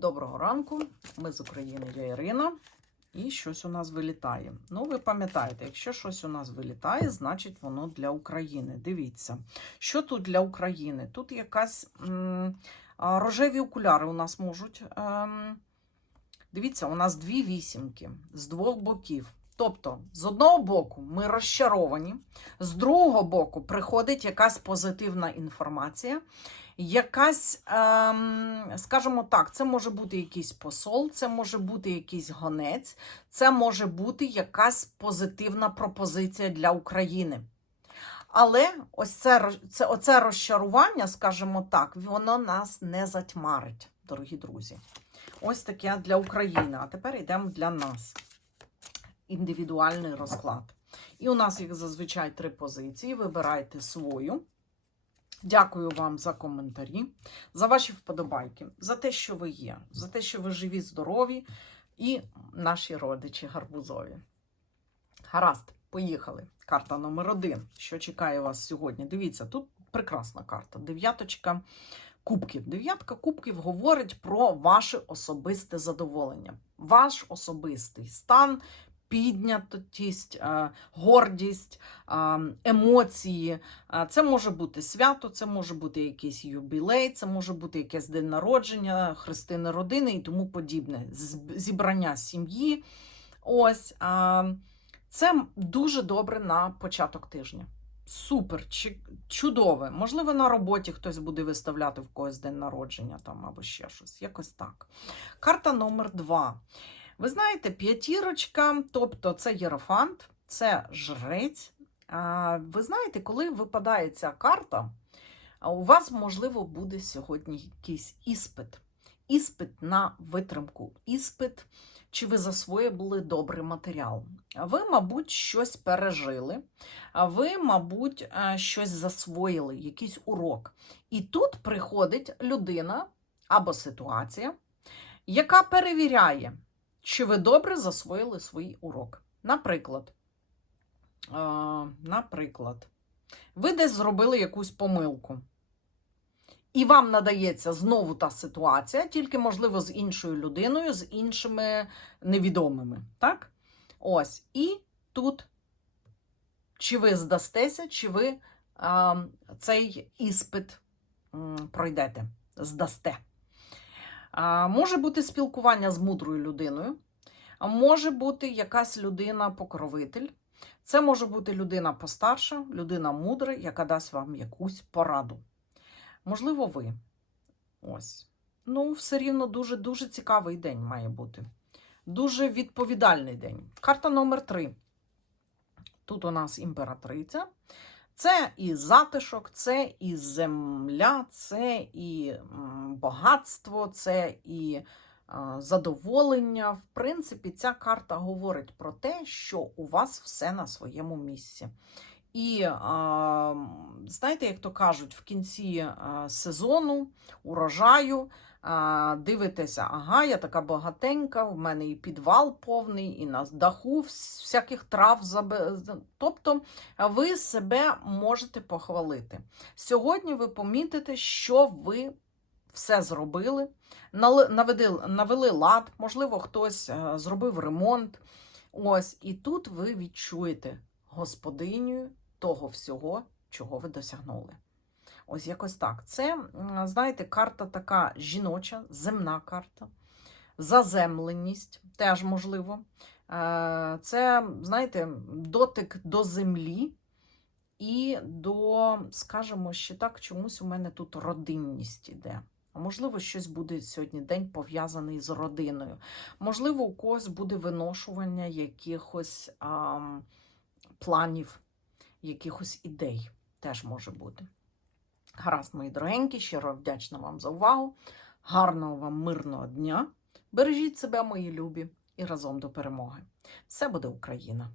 Доброго ранку, ми з України, я Ірина. І щось у нас вилітає. Ну, ви пам'ятаєте, якщо щось у нас вилітає, значить воно для України. Дивіться, що тут для України? Тут якась м, рожеві окуляри у нас можуть. М дивіться, у нас дві вісімки з двох боків. Тобто, з одного боку, ми розчаровані, з другого боку, приходить якась позитивна інформація. Якась, ем, скажімо так, це може бути якийсь посол, це може бути якийсь гонець, це може бути якась позитивна пропозиція для України. Але ось це, це оце розчарування, скажімо так, воно нас не затьмарить, дорогі друзі. Ось таке для України. А тепер йдемо для нас. Індивідуальний розклад. І у нас, як зазвичай, три позиції. Вибирайте свою. Дякую вам за коментарі, за ваші вподобайки, за те, що ви є, за те, що ви живі, здорові і наші родичі гарбузові. Гаразд, поїхали. Карта номер один. Що чекає вас сьогодні? Дивіться, тут прекрасна карта. Дев'яточка кубків. Дев'ятка кубків говорить про ваше особисте задоволення, ваш особистий стан, піднятість, гордість, емоції. Це може бути свято, це може бути якийсь юбілей, це може бути якесь день народження, хрестини родини і тому подібне. Зібрання сім'ї. Ось. Це дуже добре на початок тижня. Супер, чудове. Можливо, на роботі хтось буде виставляти в когось день народження там або ще щось. Якось так. Карта номер два. Ви знаєте, п'ятірочка, тобто це єрофант, це жрець. Ви знаєте, коли випадає ця карта, у вас, можливо, буде сьогодні якийсь іспит. Іспит на витримку, іспит, чи ви засвоїли добрий матеріал. Ви, мабуть, щось пережили, ви, мабуть, щось засвоїли, якийсь урок. І тут приходить людина або ситуація, яка перевіряє, чи ви добре засвоїли свій урок. Наприклад, е, наприклад, ви десь зробили якусь помилку. І вам надається знову та ситуація, тільки, можливо, з іншою людиною, з іншими невідомими. Так? Ось. І тут, чи ви здастеся, чи ви а, цей іспит м, пройдете, здасте. Може бути спілкування з мудрою людиною, може бути якась людина-покровитель. Це може бути людина постарша, людина мудра, яка дасть вам якусь пораду. Можливо, ви. Ось. Ну, все рівно дуже-дуже цікавий день має бути. Дуже відповідальний день. Карта номер три. Тут у нас імператриця. Це і затишок, це і земля, це і багатство, це і задоволення. В принципі, ця карта говорить про те, що у вас все на своєму місці. І знаєте, як то кажуть, в кінці сезону, урожаю, дивитеся, ага, я така багатенька, в мене і підвал повний, і на даху вс- всяких трав. забе- з- Тобто ви себе можете похвалити. Сьогодні ви помітите, що ви все зробили, наведи- навели лад, можливо, хтось зробив ремонт. Ось, і тут ви відчуєте господиню того всього, чого ви досягнули. Ось якось так. Це, знаєте, карта така жіноча, земна карта, заземленість теж можливо. Е, Це, знаєте, дотик до землі і до, скажімо, ще так, чомусь у мене тут родинність іде. А можливо, щось буде сьогодні день пов'язаний з родиною. Можливо, у когось буде виношування якихось ам, планів, якихось ідей теж може бути. Гаразд, мої дорогенькі, щиро вдячна вам за увагу. Гарного вам мирного дня. Бережіть себе, мої любі, і разом до перемоги. Все буде Україна!